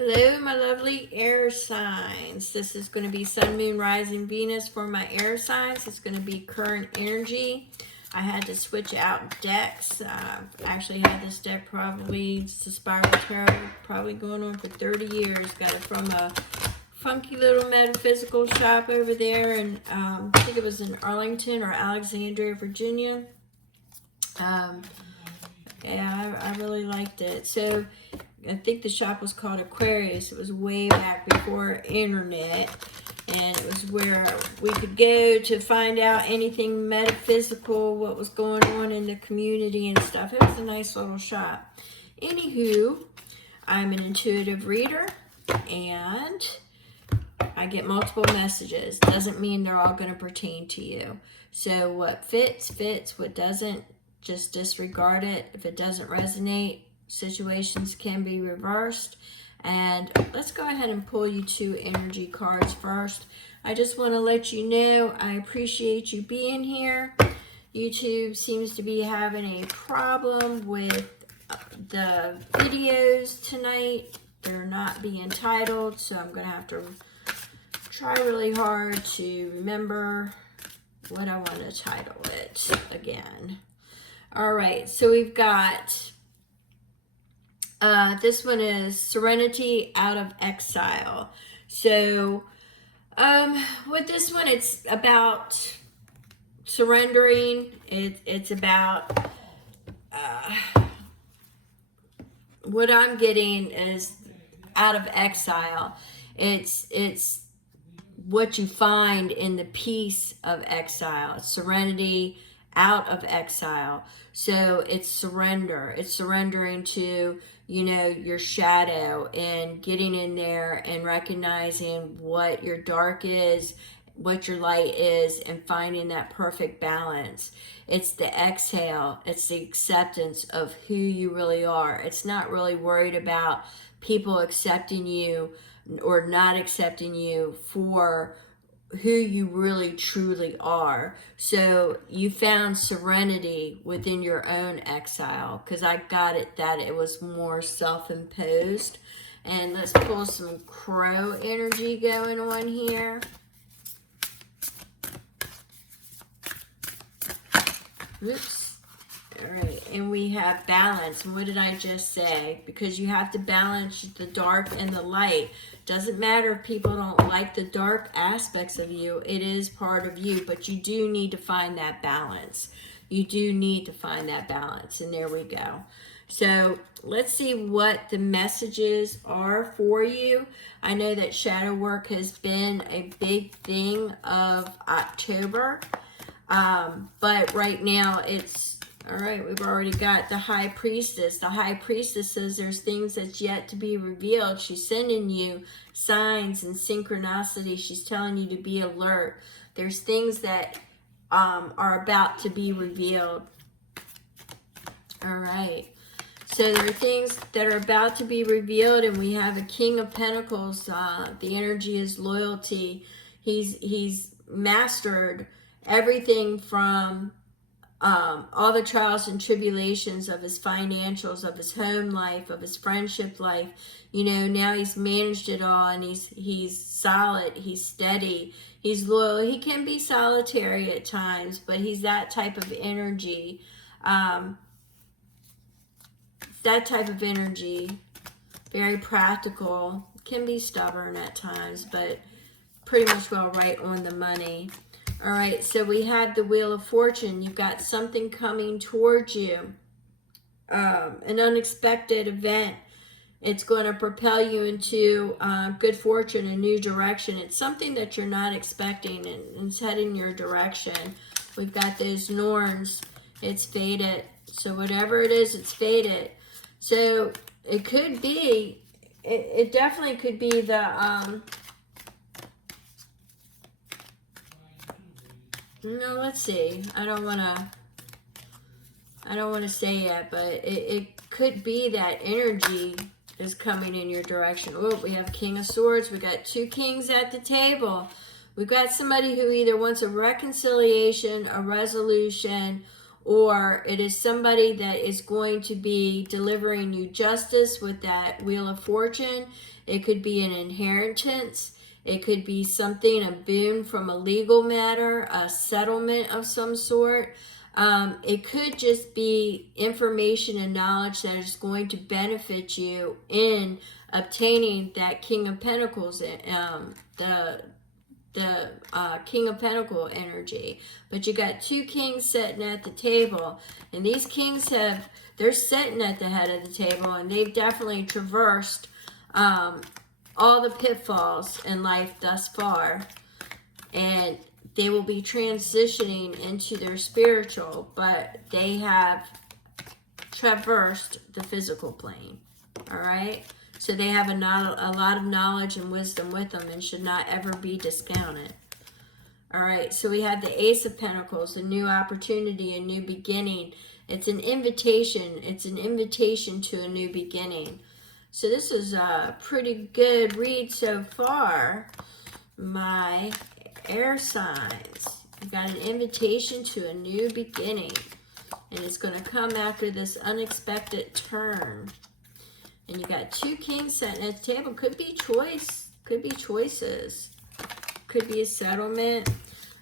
Hello, my lovely air signs. This is going to be Sun, Moon, Rising, Venus for my air signs. It's going to be current energy. I had to switch out decks. Actually had this deck probably, it's a Spiral Tarot, probably going on for 30 years. Got it from a funky little metaphysical shop over there, and I think it was in Arlington or Alexandria, Virginia. Yeah, I really liked it. So I think the shop was called Aquarius. It was way back before internet, and it was where we could go to find out anything metaphysical, what was going on in the community and stuff. It was a nice little shop. Anywho, I'm an intuitive reader, and I get multiple messages. Doesn't mean they're all going to pertain to you. So what fits, fits. What doesn't, just disregard it. If it doesn't resonate, situations can be reversed. And let's go ahead and pull you 2 energy cards first. I just want to let you know I appreciate you being here. YouTube seems to be having a problem with the videos tonight. They're not being titled, so I'm going to have to try really hard to remember what I want to title it again. All right, so we've got, this one is Serenity Out of Exile. So with this one, it's about surrendering. It's about, what I'm getting is out of exile. It's what you find in the peace of exile. It's serenity out of exile. So it's surrender. It's surrendering to, your shadow and getting in there and recognizing what your dark is, what your light is, and finding that perfect balance. It's the exhale. It's the acceptance of who you really are. It's not really worried about people accepting you or not accepting you for who you really truly are. So you found serenity within your own exile, because I got it that it was more self-imposed. And let's pull some crow energy going on here. Oops. All right, and we have balance. And what did I just say? Because you have to balance the dark and the light. Doesn't matter if people don't like the dark aspects of you. It is part of you, but you do need to find that balance. You do need to find that balance, and there we go. So let's see what the messages are for you. I know that shadow work has been a big thing of October, but right now it's all right. We've already got the High Priestess. The High Priestess says there's things that's yet to be revealed. She's sending you signs and synchronicity. She's telling you to be alert. There's things that are about to be revealed. All right. So there are things that are about to be revealed, and we have a King of Pentacles. The energy is loyalty. He's mastered everything from all the trials and tribulations of his financials, of his home life, of his friendship life. Now he's managed it all, and he's solid, he's steady, he's loyal. He can be solitary at times, but he's that type of energy. Very practical, can be stubborn at times, but pretty much well right on the money. All right, so we have the Wheel of Fortune. You've got something coming towards you, an unexpected event. It's going to propel you into good fortune, a new direction. It's something that you're not expecting, and it's heading your direction. We've got those Norns. It's fated. So whatever it is, it's fated. So it could be, it definitely could be the... No, let's see. I don't want to say yet, but it could be that energy is coming in your direction. Oh, we have King of Swords. We got 2 kings at the table. We've got somebody who either wants a reconciliation, a resolution, or it is somebody that is going to be delivering you justice with that Wheel of Fortune. It could be an inheritance. It could be something, a boon from a legal matter, a settlement of some sort. It could just be information and knowledge that is going to benefit you in obtaining that King of Pentacles, the King of Pentacle energy. But you got two kings sitting at the table, and these kings they're sitting at the head of the table, and they've definitely traversed all the pitfalls in life thus far, and they will be transitioning into their spiritual, but they have traversed the physical plane. All right, so they have a lot of knowledge and wisdom with them, and should not ever be discounted. All right, so we have the Ace of Pentacles, a new opportunity, a new beginning. It's an invitation. It's an invitation to a new beginning. So this is a pretty good read so far, my air signs. You've got an invitation to a new beginning, and it's going to come after this unexpected turn. And you got two kings sitting at the table. Could be choice. Could be choices. Could be a settlement.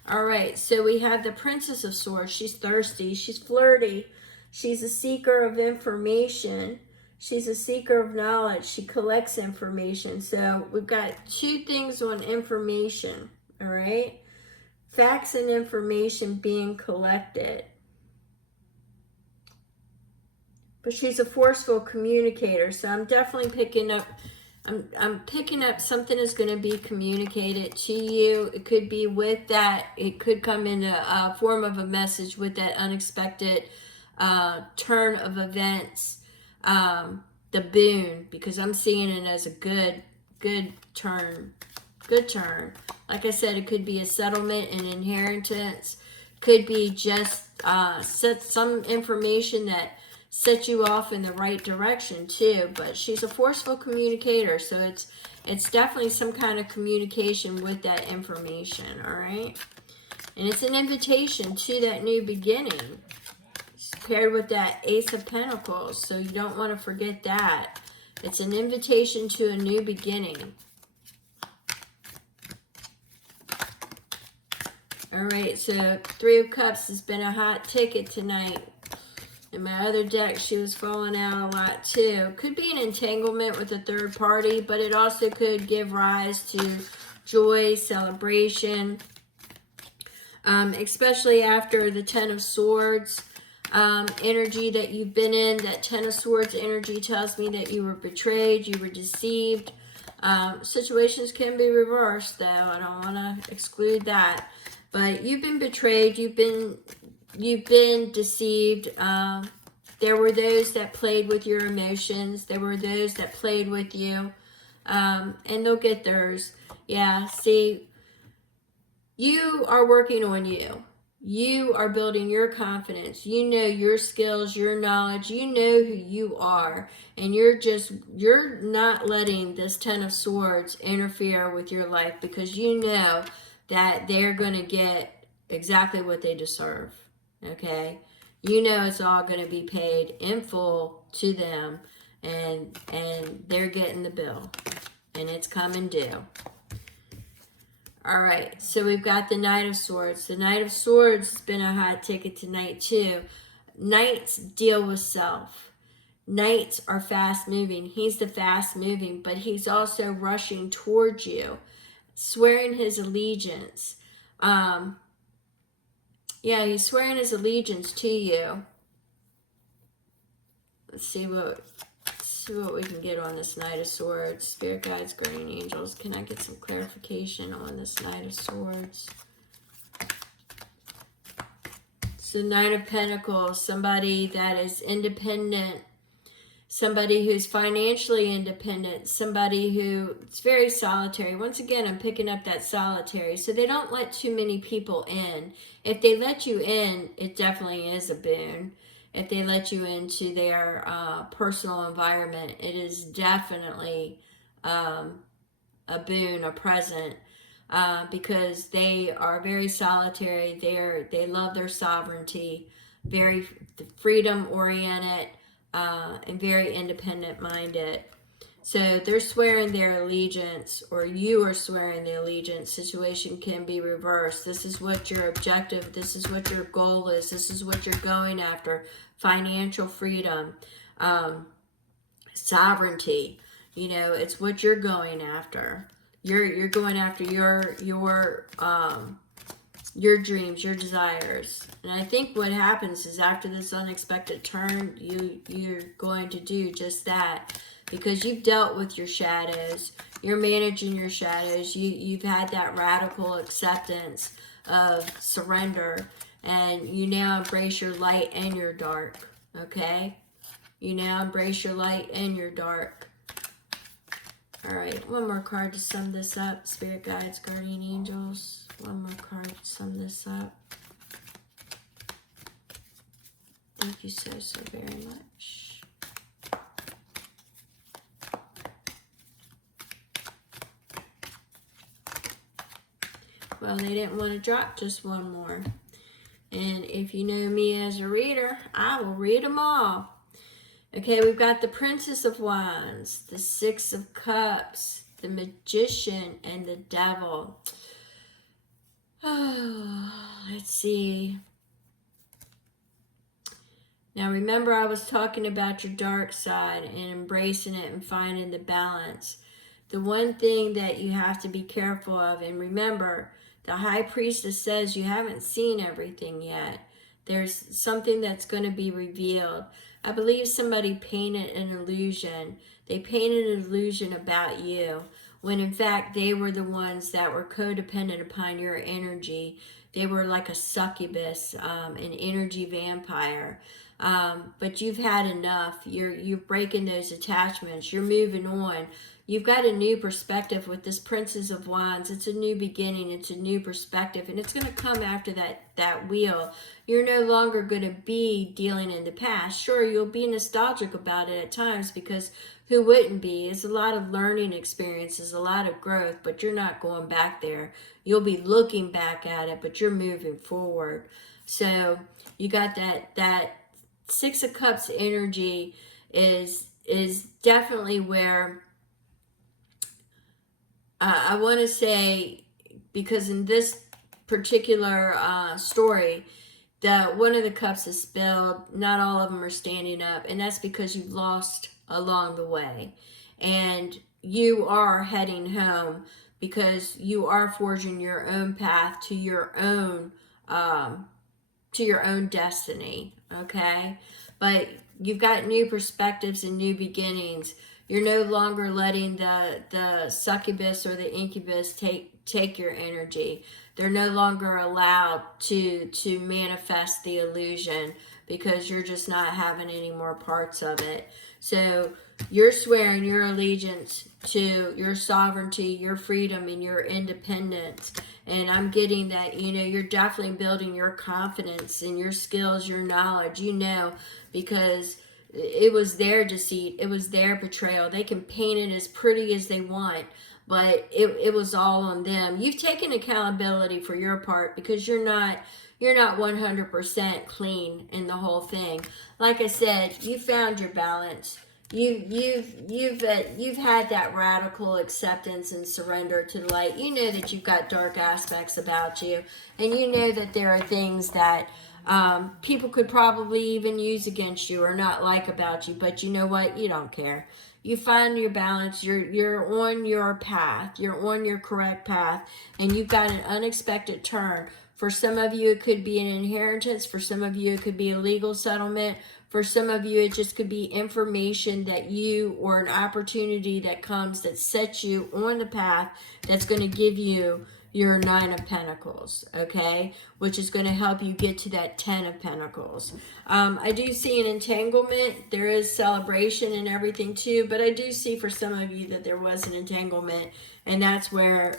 All right, so we have the Princess of Swords. She's thirsty. She's flirty. She's a seeker of information. She's a seeker of knowledge. She collects information. So we've got two things on information, all right? Facts and information being collected. But she's a forceful communicator, so I'm definitely picking up, I'm picking up something is going to be communicated to you. It could be with that, it could come in a form of a message with that unexpected turn of events. The boon, because I'm seeing it as a good turn. Good turn. Like I said, it could be a settlement, an inheritance. Could be just some information that set you off in the right direction too. But she's a forceful communicator, so it's definitely some kind of communication with that information. All right, and it's an invitation to that new beginning, paired with that Ace of Pentacles, so you don't want to forget that. It's an invitation to a new beginning. All right, so Three of Cups has been a hot ticket tonight. In my other deck, she was falling out a lot too. Could be an entanglement with a third party, but it also could give rise to joy, celebration, especially after the Ten of Swords energy that you've been in. That Ten of Swords energy tells me that you were betrayed, you were deceived. Situations can be reversed, though. I don't want to exclude that. But you've been betrayed, you've been deceived. There were those that played with your emotions. There were those that played with you. And they'll get theirs. Yeah, see, you are working on you. You are building your confidence. You know your skills, your knowledge. You know who you are. And you're not letting this Ten of Swords interfere with your life, because you know that they're going to get exactly what they deserve. Okay? You know it's all going to be paid in full to them. And they're getting the bill. And it's coming due. All right, so we've got the Knight of Swords. The Knight of Swords has been a hot ticket tonight too. Knights deal with self. Knights are fast moving. He's the fast moving, but he's also rushing towards you, swearing his allegiance. Yeah, he's swearing his allegiance to you. Let's see what we can get on this Knight of Swords. Spirit guides, guardian angels. Can I get some clarification on this Knight of Swords? So Knight of Pentacles, somebody that is independent, somebody who's financially independent, somebody who is very solitary. Once again, I'm picking up that solitary. So they don't let too many people in. If they let you in, it definitely is a boon. If they let you into their personal environment, it is definitely a boon, a present, because they are very solitary. They love their sovereignty. very freedom oriented, and very independent minded. So they're swearing their allegiance, or you are swearing the allegiance. Situation can be reversed. This is what your objective, this is what your goal is, this is what you're going after. Financial freedom, sovereignty. You know, it's what you're going after. You're going after your dreams, your desires. And I think what happens is after this unexpected turn, you're going to do just that, because you've dealt with your shadows. You're managing your shadows. You've had that radical acceptance of surrender, and you now embrace your light and your dark. Okay? You now embrace your light and your dark. All right, one more card to sum this up. Spirit guides, guardian angels. One more card to sum this up. Thank you so very much. Well, they didn't want to drop just one more. And if you know me as a reader, I will read them all. Okay, we've got the Princess of Wands, the Six of Cups, the Magician, and the Devil. Oh, let's see. Now remember, I was talking about your dark side and embracing it and finding the balance. The one thing that you have to be careful of, and remember, the High Priestess says you haven't seen everything yet. There's something that's going to be revealed. I believe somebody painted an illusion. They painted an illusion about you, when in fact they were the ones that were codependent upon your energy. They were like a succubus, an energy vampire. But you've had enough. You're breaking those attachments. You're moving on. You've got a new perspective with this Princess of Wands. It's a new beginning. It's a new perspective. And it's going to come after that wheel. You're no longer going to be dealing in the past. Sure, you'll be nostalgic about it at times, because who wouldn't be? It's a lot of learning experiences, a lot of growth, but you're not going back there. You'll be looking back at it, but you're moving forward. So you got that Six of Cups energy is definitely where I want to say, because in this particular story, that one of the cups is spilled. Not all of them are standing up, and that's because you've lost along the way, and you are heading home because you are forging your own path to your own destiny. Okay, but you've got new perspectives and new beginnings. You're no longer letting the succubus or the incubus take your energy. They're no longer allowed to manifest the illusion, because you're just not having any more parts of it. So you're swearing your allegiance to your sovereignty, your freedom, and your independence. And I'm getting that, you're definitely building your confidence in your skills, your knowledge, because it was their deceit. It was their betrayal. They can paint it as pretty as they want, but it was all on them. You've taken accountability for your part, because you're not 100% clean in the whole thing. Like I said, you found your balance. You've had that radical acceptance and surrender to the light. You know that you've got dark aspects about you, and you know that there are things that people could probably even use against you or not like about you, but you know what? You don't care. You find your balance. You're on your path. You're on your correct path, and you've got an unexpected turn. For some of you, it could be an inheritance. For some of you, it could be a legal settlement. For some of you, it just could be information that or an opportunity that comes that sets you on the path that's going to give you your Nine of Pentacles, okay? Which is going to help you get to that Ten of Pentacles. I do see an entanglement. There is celebration and everything too, but I do see for some of you that there was an entanglement, and that's where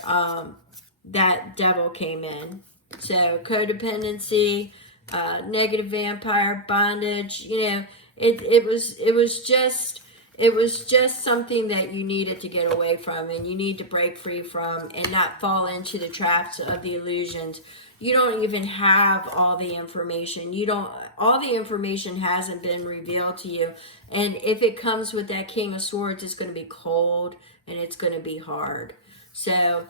that Devil came in. So codependency, negative vampire, bondage, it was just something that you needed to get away from, and you need to break free from and not fall into the traps of the illusions. you don't even have all the information. All the information hasn't been revealed to you. And if it comes with that King of Swords, it's going to be cold and it's going to be hard. So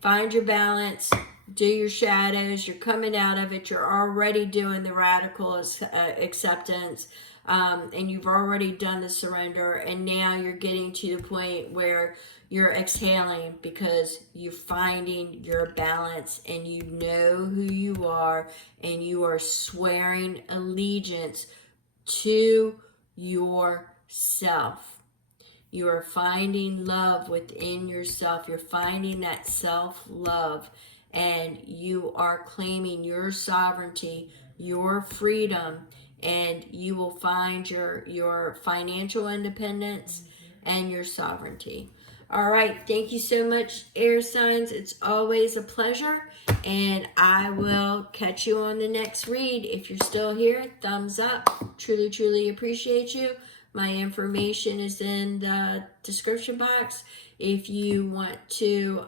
find your balance, do your shadows, you're coming out of it, you're already doing the radical acceptance, and you've already done the surrender, and now you're getting to the point where you're exhaling because you're finding your balance and you know who you are, and you are swearing allegiance to yourself. You are finding love within yourself. You're finding that self-love, and you are claiming your sovereignty, your freedom, and you will find your financial independence and your sovereignty. All right, thank you so much, air signs. It's always a pleasure, and I will catch you on the next read. If you're still here, thumbs up. Truly, truly appreciate you. My information is in the description box. If you want to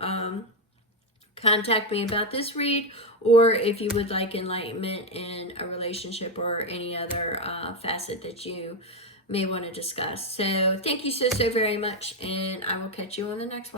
contact me about this read, or if you would like enlightenment in a relationship or any other facet that you may want to discuss. So thank you so very much, and I will catch you on the next one.